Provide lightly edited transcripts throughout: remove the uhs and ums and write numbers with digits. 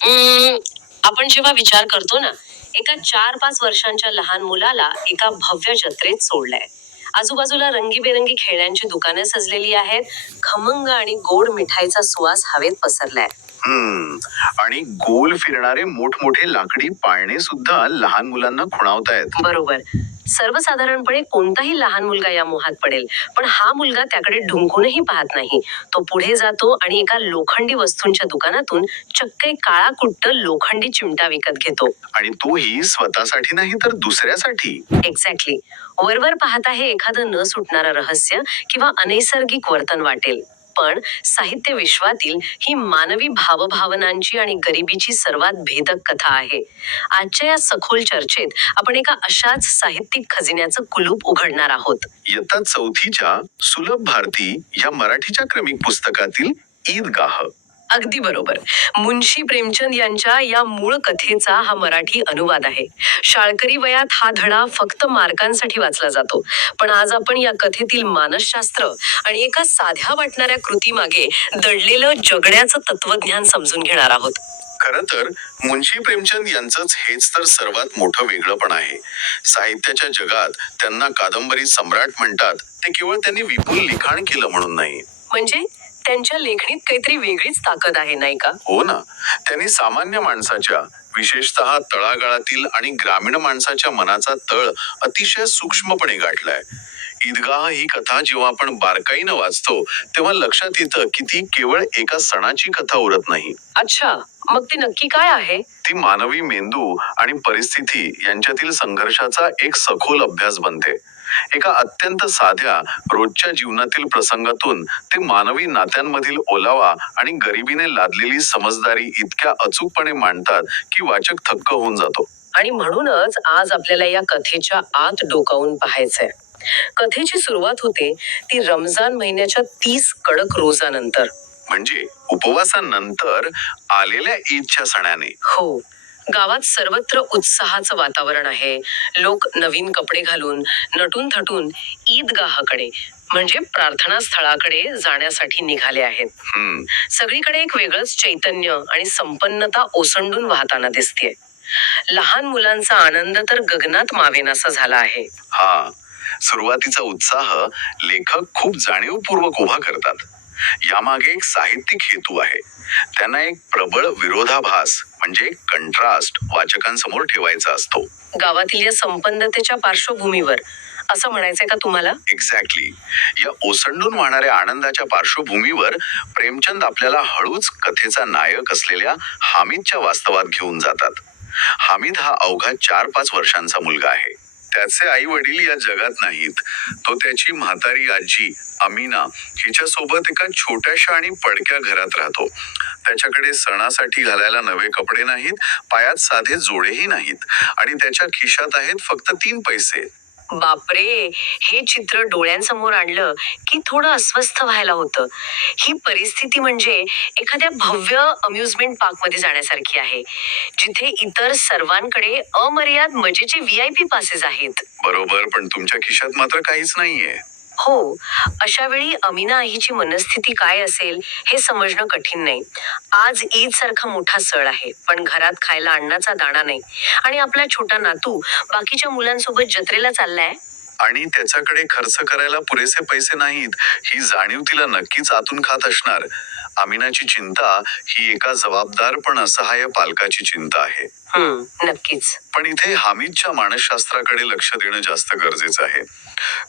हम्म, आपण जेव्हा विचार करतो ना, एका 4-5 वर्षांच्या लहान मुलाला एका भव्य जत्रेत सोडलंय. आजूबाजूला रंगीबेरंगी खेळण्यांची दुकानं सजलेली आहेत. खमंग आणि गोड मिठाईचा सुवास हवेत पसरलाय. हम्म आणि गोल फिरणारे मोठमोठे लाकडी पाळणे सुद्धा लहान मुलांना खुणावतायत. बरोबर. सर्वसाधारणपणे कोणताही लहान मुलगा या मोहात पडेल, पण हा मुलगा त्याकडे ढुंकूनही पाहत नाही. तो पुढे जातो आणि एका लोखंडी वस्तूंच्या दुकानातून चक्क एक काळा कुट्ट लोखंडी चिमटा विकत घेतो. आणि तोही स्वतःसाठी नाही तर दुसऱ्यासाठी. एक्झॅक्टली. वरवर पाहता हे एखादं न सुटणारं रहस्य किंवा अनैसर्गिक वर्तन वाटेल. पण साहित्य विश्वातील ही मानवी भावभावनांची आणि गरिबीची सर्वात भेदक कथा आहे. आजच्या या सखोल चर्चेत आपण एका अशाच साहित्यिक खजिन्याचं कुलूप उघडणार आहोत. इयत्ता 4थीच्या सुलभ भारती या मराठीच्या क्रमिक पुस्तकातील ईदगाह. अगदी बरोबर. मुन्शी प्रेमचंद यांच्या या मूळ कथेचा हा मराठी अनुवाद आहे. शाळकरी वयात हा धडा फक्त मार्कांसाठी वाचला जातो. पण आज आपण या कथेतील मानसशास्त्र आणि एका साध्या वाटणाऱ्या कृतीमागे दडलेलं जगण्याचं तत्वज्ञान समजून घेणार आहोत. खरं तर मुन्शी प्रेमचंद यांचंच हेच तर सर्वात मोठं वेगळंपण आहे. साहित्याच्या जगात त्यांना कादंबरी सम्राट म्हणतात ते केवळ त्यांनी विपुल लिखाण केलं म्हणून नाही. म्हणजे त्यांच्या लेखणीत काहीतरी वेगळीच ताकद आहे, नाही का? हो ना. त्यांनी सामान्य माणसाच्या, विशेषतः तळागाळातील आणि ग्रामीण माणसाच्या मनाचा तळ अतिशय सूक्ष्मपणे गाठलाय. ईदगाह ही कथा जेव्हा आपण बारकाईनं वाचतो तेव्हा लक्षात येतं की ती केवळ एका सणाची कथा उरत नाही. अच्छा, मग ती नक्की काय आहे? ती मानवी मेंदू आणि परिस्थिती यांच्यातील संघर्षाचा एक सखोल अभ्यास बनते. एका अत्यंत साध्या रोजच्या जीवनातील प्रसंगातून ते मानवी नात्यांमधील ओलावा आणि गरिबीने लादलेली समजदारी इतक्या अचूकपणे मांडतात की वाचक थक्क होऊन जातो. आणि म्हणूनच आज आपल्याला या कथेच्या आत डोकावून पाहायचंय. कथेची सुरुवात होते ती रमजान महिन्याच्या 30 कडक रोजानंतर. म्हणजे उपवासानंतर आलेल्या ईदच्या सणाने. हो. गावात सर्वत्र उत्साहाचं वातावरण आहे. लोक नवीन कपडे घालून नटून थटून ईदगाहकडे म्हणजे प्रार्थना स्थळाकडे जाण्यासाठी निघाले आहेत. सगळीकडे एक वेगळंच चैतन्य आणि संपन्नता ओसंडून वाहताना दिसतेय. लहान मुलांचा आनंद तर गगनात मावेनासा झाला आहे. हा, सुरुवातीचा उत्साह लेखक खूप जाणीवपूर्वक उभा करतात. यामागे एक साहित्यिक हेतू आहे. त्यांना एक प्रबळ विरोधाभास म्हणजे कंट्रास्ट वाचकांसमोर ठेवायचा असतो. गावातील या संपन्नतेच्या पार्श्वभूमीवर असं म्हणायचंय का तुम्हाला? एक्झॅक्टली. या ओसंडून वाहणाऱ्या आनंदाच्या पार्श्वभूमीवर प्रेमचंद आपल्याला हळूच कथेचा नायक असलेल्या हामिदच्या वास्तवात घेऊन जातात. हामिद हा अवघा 4-5 वर्षांचा मुलगा आहे. त्याचे आई वडील या जगात नाहीत. तो त्याची म्हातारी आजी अमीना हिच्यासोबत एका छोट्याशा आणि पडक्या घरात राहतो. त्याच्याकडे सणासाठी घालायला नवे कपडे नाहीत, पायात साधे जोडेही नाहीत आणि त्याच्या खिशात आहेत फक्त 3 पैसे. बापरे, हे चित्र डोळ्यांसमोर आणलं की थोडं अस्वस्थ व्हायला होतं. ही परिस्थिती म्हणजे एखाद्या भव्य अम्युजमेंट पार्कमध्ये जाण्यासारखी आहे, जिथे इतर सर्वांकडे अमर्याद मजेचे VIP पासेस आहेत. बरोबर, पण तुमच्या खिशात मात्र काहीच नाहीये. हो. अशा वेळी अमीना आईची मनस्थिती काय असेल हे समजणं कठीण नाही. आज ईद सारखा मोठा सण आहे, पण घरात खायला अन्नाचा दाणा नाही आणि आपला छोटा नातू बाकीच्या मुलांसोबत जत्रेला चाललाय. आणि त्याच्याकडे खर्च करायला पुरेसे पैसे नाहीत ही जाणीव तिला नक्कीच आतून खात असणार. अमीनाची चिंता ही एका जबाबदार पण असहाय्य पालकाची चिंता आहे. नक्कीच. पण इथे हामिदच्या मानसशास्त्राकडे लक्ष देणं जास्त गरजेचं आहे.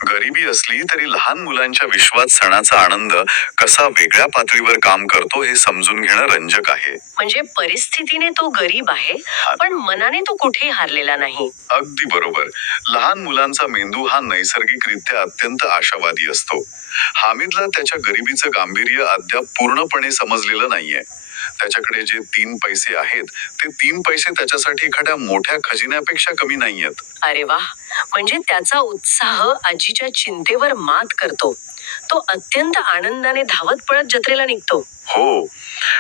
गरिबी असली तरी लहान मुलांच्या विश्वात सणाचा आनंद कसा वेगळ्या पातळीवर काम करतो हे समजून घेणं रंजक आहे. म्हणजे परिस्थितीने तो गरीब आहे, पण मनाने तो कुठेही हारलेला नाही. अगदी बरोबर. लहान मुलांचा मेंदू हा नैसर्गिकरित्या अत्यंत आशावादी असतो. हामिदला त्याच्या गरिबीचं गांभीर्य अद्याप पूर्णपणे समजलेलं नाहीये. त्याच्याकडे जे 3 पैसे आहेत ते 3 पैसे त्याच्यासाठी एखाद्या मोठ्या खजिन्यापेक्षा कमी नाहीयेत. अरे वा, म्हणजे त्याचा उत्साह आजीच्या चिंतेवर मात करतो. तो अत्यंत आनंदाने धावत पळत जत्रेला निघतो. हो.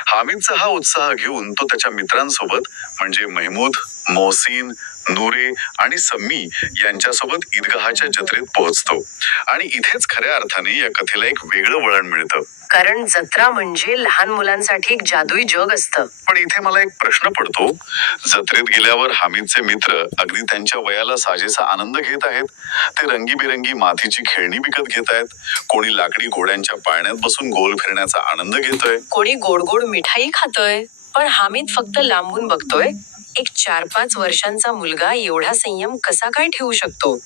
हामिदचा हा उत्साह घेऊन तो त्याच्या मित्रांसोबत म्हणजे महमूद, मोहसिन, नूरे आणि सम्मी यांच्यासोबत ईदगाहच्या जत्रेत पोहोचतो आणि इथेच खऱ्या अर्थाने या कथेला एक वेगळं वळण मिळतं. कारण जत्रा म्हणजे लहान मुलांसाठी एक जादुई जग असतं. पण इथे मला एक प्रश्न पडतो, जत्रेत गेल्यावर हामिदचे मित्र अगदी त्यांच्या वयाला साजेसा आनंद घेत आहेत. ते रंगीबेरंगी मातीची खेळणी विकत घेत आहेत. कोणी लाकडी घोड्यांच्या पाळण्यात बसून गोल फिरण्याचा आनंद घेतोय. कोणी गोड गोड मिठाई खातोय. पण हामिद फक्त लांबून बघतोय. एक 4-5 वर्षांचा मुलगा एवढा संयम कसा काय ठेवू शकतो?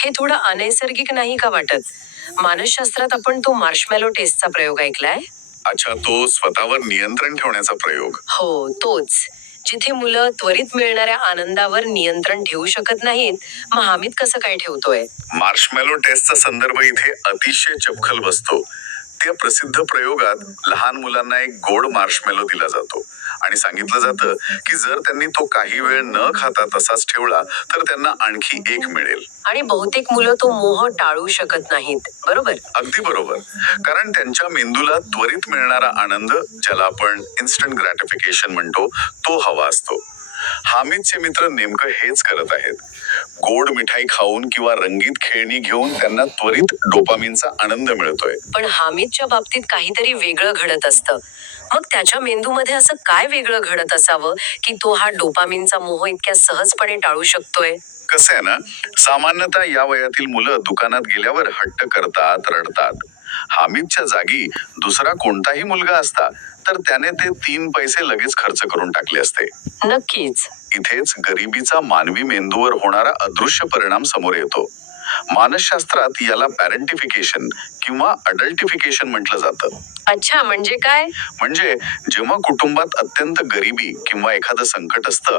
हे थोडं अनैसर्गिक नाही का वाटत? मानसशास्त्रात आपण तो मार्शमॅलो टेस्टचा प्रयोग ऐकलाय? अच्छा, तो स्वतःवर नियंत्रण ठेवण्याचा प्रयोग. हो, तोच. जिथे मुलं त्वरित मिळणाऱ्या आनंदावर नियंत्रण ठेवू शकत नाहीत, मग हामिद कसं काय ठेवतोय? मार्शमॅलो टेस्टचा संदर्भ इथे अतिशय चपखल बसतो. त्या प्रसिद्ध प्रयोगात लहान मुलांना एक गोड मार्शमॅलो दिला जातो आणि सांगितलं जातं की जर त्यांनी तो काही वेळ न खाता तसाच ठेवला तर त्यांना आणखी एक मिळेल. आणि बहुतेक मुलं तो मोह टाळू शकत नाहीत, बरोबर? अगदी बरोबर. कारण त्यांच्या मेंदूला त्वरित मिळणारा आनंद, ज्याला आपण इन्स्टंट ग्रॅटिफिकेशन म्हणतो, तो हवा असतो. हामिदचे मित्र नेमकं हेच करत आहेत. गोड मिठाई खाऊन किंवा रंगीत खेळणी घेऊन त्यांना त्वरित डोपामिनचा आनंद मिळतोय. पण हामिदच्या बाबतीत काहीतरी वेगळं घडत असतं. मग त्याच्या मेंदूमध्ये असं काय वेगळं घडत असावं की तो हा डोपामिनचा मोह इतक्या सहजपणे टाळू शकतोय? कसं आहे ना, सामान्यतः या वयातील मुलं दुकानात गेल्यावर हट्ट करतात, रडतात. हामिदच्या जागी दुसरा कोणताही मुलगा असता तर त्याने ते 3 पैसे लगेच खर्च करून टाकले असते. नक्कीच. इथेच गरिबीचा मानवी मेंदूवर होणारा अदृश्य परिणाम समोर येतो. मानसशास्त्रात याला पॅरेंटिफिकेशन किंवा अडल्टिफिकेशन म्हटलं जातं. अच्छा, म्हणजे काय? म्हणजे जेव्हा कुटुंबात अत्यंत गरिबी किंवा एखादं संकट असतं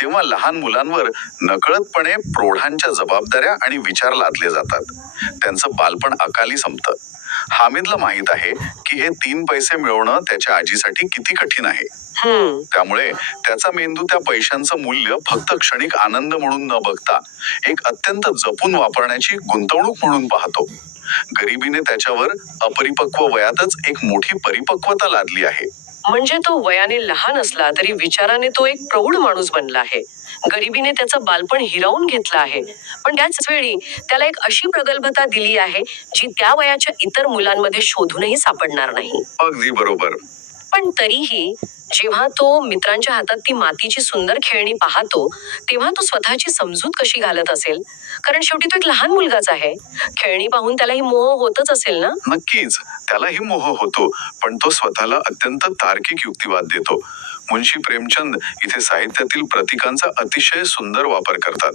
तेव्हा लहान मुलांवर नकळतपणे प्रौढांच्या जबाबदाऱ्या आणि विचार लादले जातात. त्यांचं बालपण अकाली संपतं. हामिदला माहित आहे की हे 3 पैसे मिळवणं त्याच्या आजीसाठी किती कठीण आहे. त्यामुळे त्याचा मेंदू त्या पैशांचं मूल्य फक्त क्षणिक आनंद म्हणून न बघता एक अत्यंत जपून वापरण्याची गुंतवणूक म्हणून पाहतो. गरिबीने त्याच्यावर अपरिपक्व वयातच एक मोठी परिपक्वता लादली आहे. म्हणजे तो वयाने लहान असला तरी विचाराने तो एक प्रौढ माणूस बनला आहे. गरिबीने त्याचं बालपण हिरावून घेतलं आहे, पण त्याच वेळी त्याला एक अशी प्रगल्भता दिली आहे जी त्या वयाच्या इतर मुलांमध्ये शोधूनही सापडणार नाही. अगदी बरोबर. पण तरीही जेव्हा तो मित्रांच्या हातात ती मातीची सुंदर खेळणी पाहतो तेव्हा तो स्वतःची समजूत कशी घालत असेल? कारण शेवटी तो एक लहान मुलगाच आहे. खेळणी पाहून त्यालाही मोह होतच असेल ना? नक्कीच त्यालाही मोह होतो, पण तो स्वतःला अत्यंत तार्किक युक्तिवाद देतो. मुंशी प्रेमचंद इथे साहित्यातील प्रतीकांचा अतिशय सुंदर वापर करतात.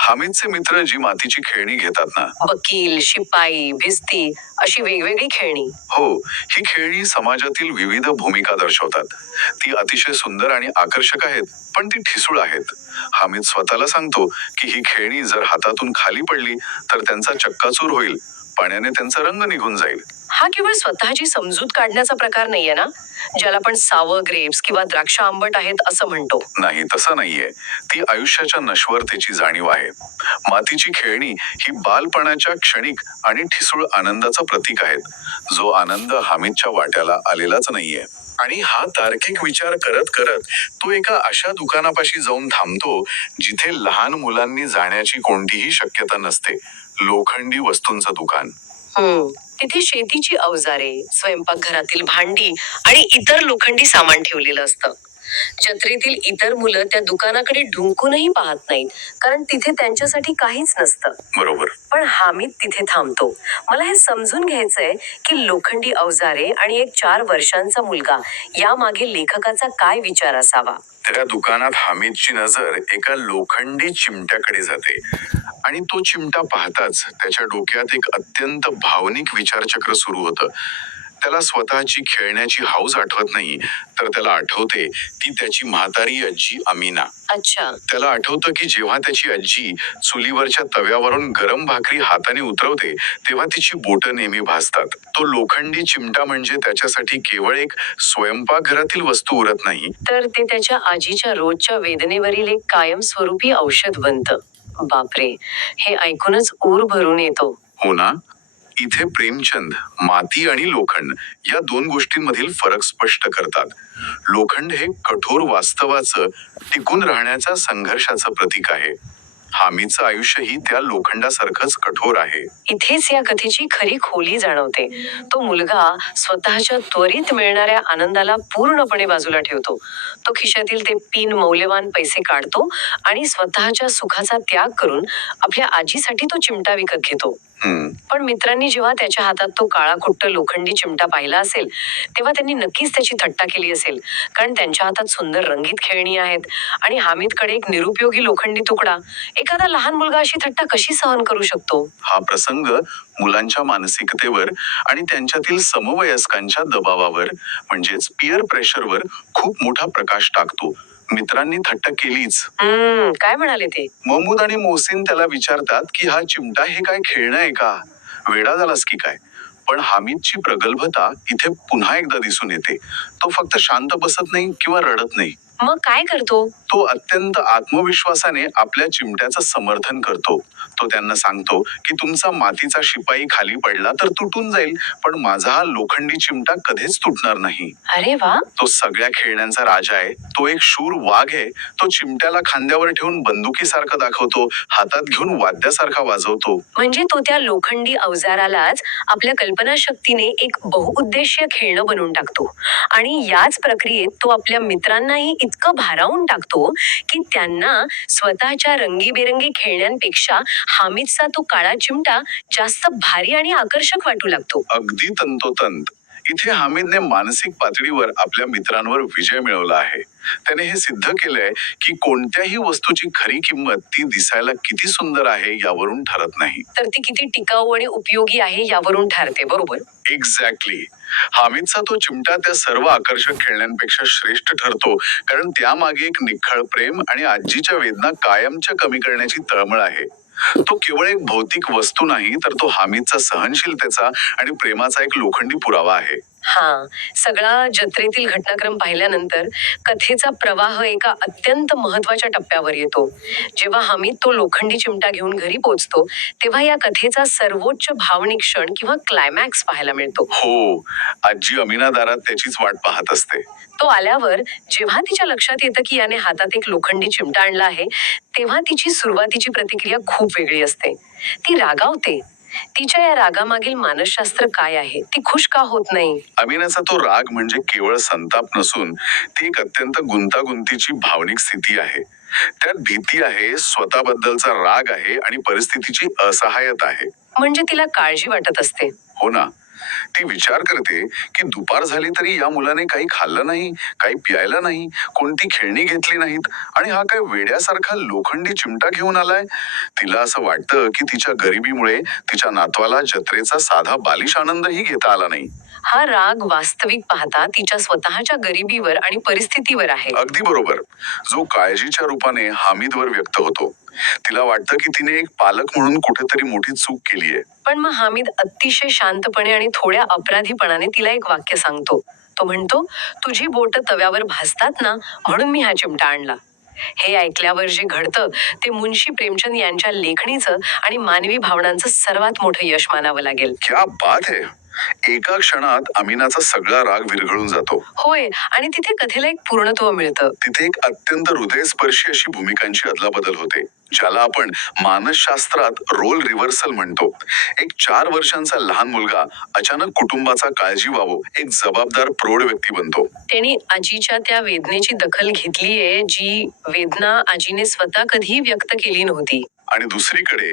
हामिदचे मित्र जी मातीची खेळणी घेतात ना, वकील, शिपाई, भिस्ती अशी वेगवेगळी खेळणी. हो, ही खेळणी समाजातील विविध भूमिका दर्शवतात. ती अतिशय सुंदर आणि आकर्षक आहेत, पण ती ठिसूळ आहेत. हामिद स्वतःला सांगतो की ही खेळणी जर हातातून खाली पडली तर त्यांचा चक्काचूर होईल, पाण्याने त्यांचा रंग निघून जाईल. हा केवळ स्वतःची समजूत काढण्याचा प्रकार नाहीये ना, ज्याला आपण सावर ग्रेप्स किंवा द्राक्ष आंबट आहेत असं म्हणतो? नाही, तसं नाहीये. ती आयुष्याच्या नश्वरतेची जाणीव आहे. मातीची खेळणी ही बालपणाच्या क्षणिक आणि ठिसूळ आनंदाचं प्रतीक आहेत, जो आनंद हामिदच्या वाट्याला आलेलाच नाहीये. आणि हा तार्किक विचार करत करत तो एका अशा दुकानापाशी जाऊन थांबतो जिथे लहान मुलांनी जाण्याची कोणतीही शक्यता नसते. लोखंडी वस्तूंचं दुकान. तिथे शेतीची अवजारे, स्वयंपाकघरातील भांडी आणि इतर लोखंडी सामान ठेवलेलं असतं. जत्रेतील इतर मुलं त्या दुकानाकडे ढुंकूनही पाहत नाहीत, कारण तिथे त्यांच्यासाठी काहीच नसतं. बरोबर. पण हामिद तिथे थांबतो. मला हे समजून घ्यायचंय की लोखंडी अवजारे आणि एक 4 वर्षांचा मुलगा यामागे लेखकाचा काय विचार असावा? त्या दुकानात हामिदची नजर एका लोखंडी चिमट्याकडे जाते आणि तो चिमटा पाहताच त्याच्या डोक्यात एक अत्यंत भावनिक विचारचक्र सुरू होतं. त्याला स्वतःची खेळण्याची हौस आठवत नाही, तर त्याला आठवते ती त्याची म्हातारी आजी अमीना. अच्छा. त्याला आठवतं की जेव्हा त्याची आजी चुलीवरच्या तव्यावरून गरम भाकरी हाताने उतरवते तेव्हा तिची बोटं नेहमी भाजतात. तो लोखंडी चिमटा म्हणजे त्याच्यासाठी केवळ एक स्वयंपाकघरातील वस्तू उरत नाही, तर ते त्याच्या आजीच्या रोजच्या वेदनेवरील एक कायमस्वरूपी औषध बनतं. बापरे, हे ऐकूनच ऊर भरून येतो. हो ना? इथे प्रेमचंद माती आणि लोखंड या दोन गोष्टींमधील फरक स्पष्ट करतात. लोखंड हे कठोर वास्तवाचं टिकून राहण्याच्या संघर्षाचं प्रतीक आहे. हामीचं आयुष्यही त्या लोखंडासारखंच कठोर आहे. इथेच या कथेची खरी खोली जाणवते. तो मुलगा स्वतःच्या त्वरित मिळणाऱ्या आनंदाला पूर्णपणे बाजूला ठेवतो. तो खिशातील ते 3 मौल्यवान पैसे काढतो आणि स्वतःच्या सुखाचा त्याग करून आपल्या आजीसाठी तो चिमटा विकत घेतो. पण मित्रांनी जेव्हा त्याच्या हातात तो काळाकुट्ट लोखंडी चिमटा पाहिला असेल तेव्हा त्यांनी नक्कीच त्याची थट्टा केली असेल, कारण त्यांच्या हातात सुंदर रंगीत खेळणी आहेत आणि हामिदकडे एक निरुपयोगी लोखंडी तुकडा. एखादा लहान मुलगा अशी थट्टा कशी सहन करू शकतो? हा प्रसंग मुलांच्या मानसिकतेवर आणि त्यांच्यातील समवयस्कांच्या दबावावर म्हणजेच पिअर प्रेशरवर खूप मोठा प्रकाश टाकतो. मित्रांनी थट्टा केलीच. काय म्हणाले ते? महमूद आणि मोहसिन त्याला विचारतात की हा चिमटा हे काय खेळणं आहे का? वेडा झालास की काय? पण हामिदची प्रगल्भता इथे पुन्हा एकदा दिसून येते. तो फक्त शांत बसत नाही किंवा रडत नाही. मग काय करतो? तो अत्यंत आत्मविश्वासाने आपल्या चिमट्याचं समर्थन करतो. तो त्यांना सांगतो की तुमचा मातीचा शिपाई खाली पडला तर तुटून जाईल, पण माझा हा लोखंडी चिमटा कधीच तुटणार नाही. अरे वा! तो सगळ्या खेळण्यांचा राजा आहे. तो एक शूर वाघ आहे. तो चिमट्याला खांद्यावर ठेवून बंदुकीसारखं दाखवतो, हातात घेऊन वाद्यासारखा वाजवतो. म्हणजे तो त्या लोखंडी अवजारालाच आपल्या कल्पनाशक्तीने एक बहुउद्देशीय खेळणं बनवून टाकतो. आणि याच प्रक्रियेत तो आपल्या मित्रांनाही इतकं भारावून टाकतो की त्यांना स्वतःच्या रंगीबेरंगी खेळण्यांपेक्षा हामिदचा तो काळा चिमटा जास्त भारी आणि आकर्षक वाटू लागतो. अगदी तंतोतंत. इथे हामिदने मानसिक पातळीवर आपल्या मित्रांवर विजय मिळवला आहे. त्याने हे सिद्ध केलंय की कोणत्याही वस्तूची खरी किंमत ती दिसायला किती सुंदर आहे यावरून ठरत नाही, तर ती किती टिकाऊ आणि उपयोगी आहे यावरून ठरते. बरोबर. एक्झॅक्टली. हामिदचा तो चिमटा त्या सर्व आकर्षक खेळण्यांपेक्षा श्रेष्ठ ठरतो, कारण त्यामागे एक निखळ प्रेम आणि आजीच्या वेदना कायमच्या कमी करण्याची तळमळ आहे. तो केवळ एक भौतिक वस्तू नाही, तर तो हामिदचा सहनशीलतेचा आणि प्रेमाचा एक लोखंडी पुरावा आहे. सगळा जत्रेतील घटनाक्रम पाहिल्यानंतर कथेचा प्रवाह एका अत्यंत महत्वाच्या टप्प्यावर येतो. जेव्हा हामिद तो लोखंडी चिमटा घेऊन घरी पोहोचतो तेव्हा या कथेचा सर्वोच्च भावनिक क्षण किंवा क्लायमॅक्स पाहायला मिळतो. हो, आजी अमिना दारात त्याचीच वाट पाहत असते. तो आल्यावर जेव्हा तिच्या लक्षात येतं की याने हातात एक लोखंडी चिमटा आणला आहे तेव्हा तिची सुरुवातीची प्रतिक्रिया खूप वेगळी असते. ती रागावते. तिच्या या रागामागील मानसशास्त्र काय आहे? ती खुश का होत नाही? अमिनाचा तो राग म्हणजे केवळ संताप नसून ती एक अत्यंत गुंतागुंतीची भावनिक स्थिती आहे. त्यात भीती आहे, स्वतःबद्दलचा राग आहे आणि परिस्थितीची असहाय्यता आहे. म्हणजे तिला काळजी वाटत असते. हो ना. ती विचार करते की दुपार झाली तरी या मुलाने काही खाल्लं नाही, काही प्यायला नाही, कोणती खेळणी घेतली नाहीत आणि हा काय वेड्यासारखा लोखंडी चिमटा घेऊन आलाय. तिला असं वाटतं की तिच्या गरिबीमुळे तिच्या नातवाला जत्रेचा साधा बालिश आनंदही घेता आला नाही. हा राग वास्तविक पाहता तिच्या स्वतःच्या गरिबीवर आणि परिस्थितीवर आहे. अगदी बरोबर. जो काळजीच्या रूपाने हामिदवर व्यक्त होतो. तिला वाटतं की तिने एक पालक म्हणून कुठेतरी मोठी चूक केलीये. पण मग हामिद अतिशय शांतपणे आणि थोड्या अपराधीपणाने तिला एक वाक्य सांगतो. तो म्हणतो, तुझी बोटं तव्यावर भाजतात ना, म्हणून मी हा चिमटा आणला. हे ऐकल्यावर जे घडतं ते मुन्शी प्रेमचंद यांच्या लेखणीचं आणि मानवी भावनांचं सर्वात मोठं यश मानावं लागेल. क्या बात है. एका क्षणात अमिनाचा सगळा राग विरघळून जातो. होय, आणि तिथे कथेला एक पूर्णत्व मिळतं. तिथे एक अत्यंत हृदयस्पर्शी अशी भूमिकांची अदलाबदल होते, ज्याला आपण मानसशास्त्रात रोल रिव्हर्सल म्हणतो. एक 4 वर्षांचा लहान मुलगा अचानक कुटुंबाचा काळजीवाहू एक जबाबदार प्रौढ व्यक्ती बनतो. त्यांनी आजीच्या त्या वेदनेची दखल घेतलीये जी वेदना आजीने स्वतः कधीही व्यक्त केली नव्हती. आणि दुसरीकडे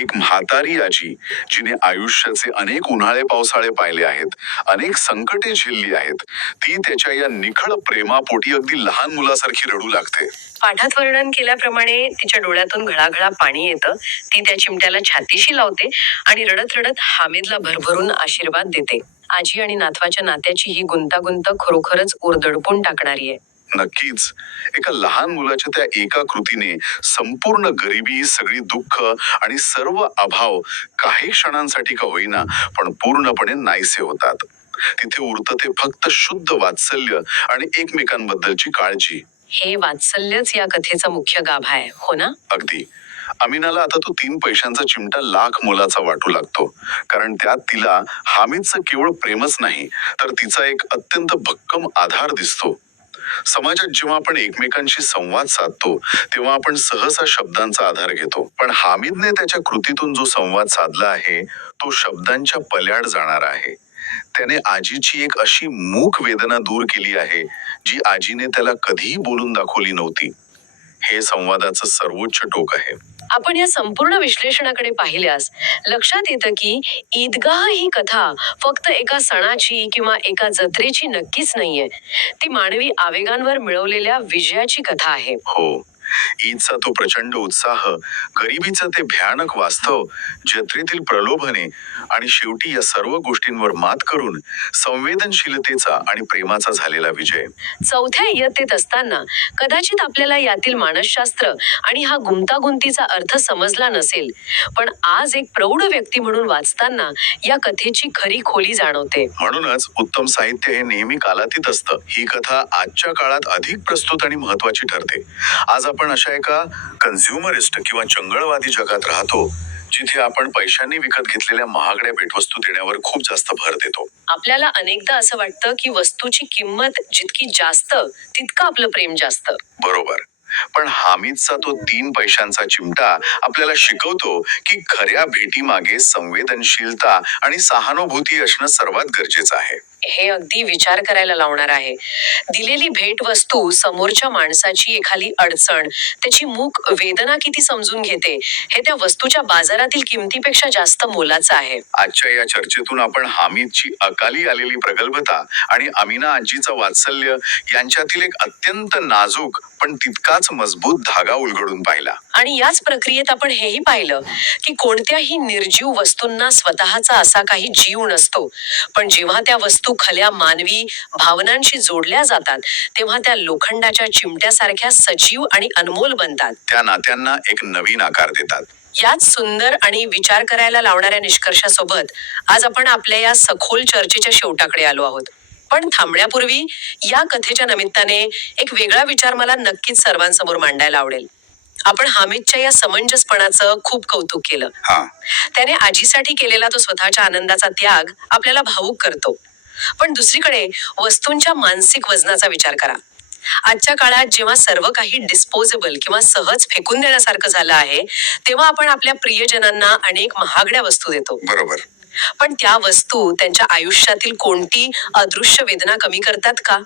एक म्हातारी आजी, जिने आयुष्याचे अनेक उन्हाळे पावसाळे पाहिले आहेत, अनेक संकटे झेलली आहेत, ती त्याच्या या निखळ प्रेमापोटी अगदी लहान मुलासारखी रडू लागते. पाठात वर्णन केल्याप्रमाणे तिच्या डोळ्यातून घळाघळा पाणी येतं. ती त्या चिमट्याला छातीशी लावते आणि रडत रडत हामिदला भरभरून आशीर्वाद देते. आजी आणि नातवाच्या नात्याची ही गुंतागुंत खरोखरच उरदडपून टाकणारी आहे. नक्कीच. एका लहान मुलाच्या त्या एका कृतीने संपूर्ण गरिबी, सगळी दुःख आणि सर्व अभाव काही क्षणांसाठी का होईना पण पूर्णपणे नाहीसे होतात. तिथे उरतं ते फक्त शुद्ध वात्सल्य आणि एकमेकांबद्दलची काळजी. हे वात्सल्यच या कथेचा मुख्य गाभा आहे, हो ना? अगदी. अमिनाला आता तो 3 पैशांचा चिमटा लाख मोलाचा वाटू लागतो, कारण त्यात तिला हामिदचं केवळ प्रेमच नाही तर तिचा एक अत्यंत भक्कम आधार दिसतो. समाजात जेव्हा आपण एकमेकांशी संवाद साधतो तेव्हा आपण सहसा शब्दांचा आधार घेतो, पण हामिदने त्याच्या कृतीतून जो संवाद साधला आहे तो शब्दांच्या पल्याड जाणार आहे. त्याने आजीची एक अशी मूक वेदना दूर केली आहे जी आजीने त्याला कधीही बोलून दाखवली नव्हती. हे संवादाचं सर्वोच्च टोक आहे. आपण या संपूर्ण विश्लेषणाकडे पाहिल्यास लक्षात येतं की ईदगाह ही कथा फक्त एका सणाची किंवा एका जत्रेची नक्कीच नाहीये. ती मानवी आवेगांवर मिळवलेल्या विजयाची कथा आहे. हो, ईदचा तो प्रचंड उत्साह, गरिबीचं ते भयानक वास्तव, जत्रेतील प्रलोभने आणि शेवटी या सर्व गोष्टींवर मात करून संवेदनशीलतेचा आणि प्रेमाचा झालेला विजय. चौथ्या इयत्तेत असताना कदाचित आपल्याला यातील मानसशास्त्र आणि हा गुंतागुंतीचा अर्थ समजला नसेल, पण आज एक प्रौढ व्यक्ती म्हणून वाचताना या कथेची खरी खोली जाणवते. म्हणूनच उत्तम साहित्य हे नेहमी कालातीत असतं. ही कथा आजच्या काळात अधिक प्रस्तुत आणि महत्वाची ठरते. आज आपण अशा एका कन्झ्युमरिस्ट किंवा चंगळवादी जगात राहतो जिथे आपण पैशांनी विकत घेतलेल्या महागड्या भेटवस्तू देण्यावर खूप जास्त भर देतो. आपल्याला अनेकदा असं वाटतं की वस्तूची किंमत जितकी जास्त तितकं आपलं प्रेम जास्त. बरोबर, पण हामिदचा तो 3 पैशांचा चिमटा आपल्याला शिकवतो की खऱ्या भेटीमागे संवेदनशीलता आणि सहानुभूती असणं सर्वात गरजेचं आहे. हे अगदी विचार करायला लावणार आहे. दिलेली भेटवस्तू समोरच्या माणसाची एखादी अडचण, त्याची मूक वेदना किती समजून घेते हे त्या वस्तूच्या बाजारातील किमतीपेक्षा जास्त मोलाचं आहे. आजच्या या चर्चेतून आपण हामिदची अकाली आलेली प्रगल्भता आणि अमिना आजीचं वात्सल्य यांच्यातील एक अत्यंत नाजूक पण तितकाच मजबूत धागा उलगडून पाहिला. आणि याच प्रक्रियेत आपण हेही पाहिलं की कोणत्याही निर्जीव वस्तूंना स्वतःचा असा काही जीव नसतो, पण जेव्हा त्या वस्तू खल्या मानवी भावनांशी जोडल्या जातात तेव्हा त्या लोखंडाच्या चिमट्यासारख्या सजीव आणि अनमोल बनतात. त्या नात्यांना एक नवीन आकार देतात. याच सुंदर आणि विचार करायला लावणाऱ्या निष्कर्षासोबत आज आपण आपल्या या सखोल चर्चेच्या शेवटाकडे आलो आहोत. पण थांबण्यापूर्वी या कथेच्या निमित्ताने एक वेगळा विचार मला नक्कीच सर्वांसमोर मांडायला आवडेल. आपण हामिदच्या या समंजसपणाचं खूप कौतुक केलं. त्याने आजीसाठी केलेला तो स्वतःच्या आनंदाचा त्याग आपल्याला भावूक करतो. पण दुसरीकडे वस्तूंच्या मानसिक वजनाचा विचार करा. आजच्या काळात जेव्हा सर्व काही डिस्पोजेबल किंवा सहज फेकून देण्यासारखं झालं आहे तेव्हा आपण आपल्या प्रियजनांना अनेक महागड्या वस्तू देतो. बरोबर, पण त्या वस्तू त्यांच्या आयुष्यातील कोणती अदृश्य वेदना कमी करतात का?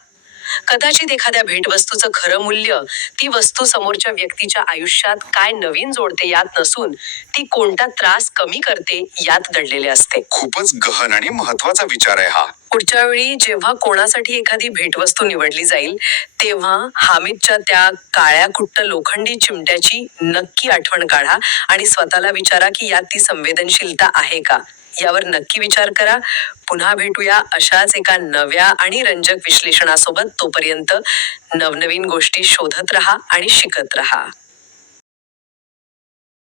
कदाचित एखाद्या भेटवस्तूचं खरं मूल्य ती वस्तू समोरच्या व्यक्तीच्या आयुष्यात काय नवीन जोडते यात नसून ती कोणता त्रास कमी करते यात दडलेले असते. खूपच गहन आणि महत्वाचा विचार आहे हा. पुढच्या वेळी जेव्हा कोणासाठी एखादी भेटवस्तू निवडली जाईल तेव्हा हामिदच्या त्या काळ्या कुट्ट लोखंडी चिमट्याची नक्की आठवण काढा आणि स्वतःला विचारा की यात ती संवेदनशीलता आहे का. यावर नक्की विचार करा. पुन्हा भेटूया अशाच एका नव्या आणि रंजक विश्लेषणासोबत. तोपर्यंत नवनवीन गोष्टी शोधत राहा आणि शिकत राहा.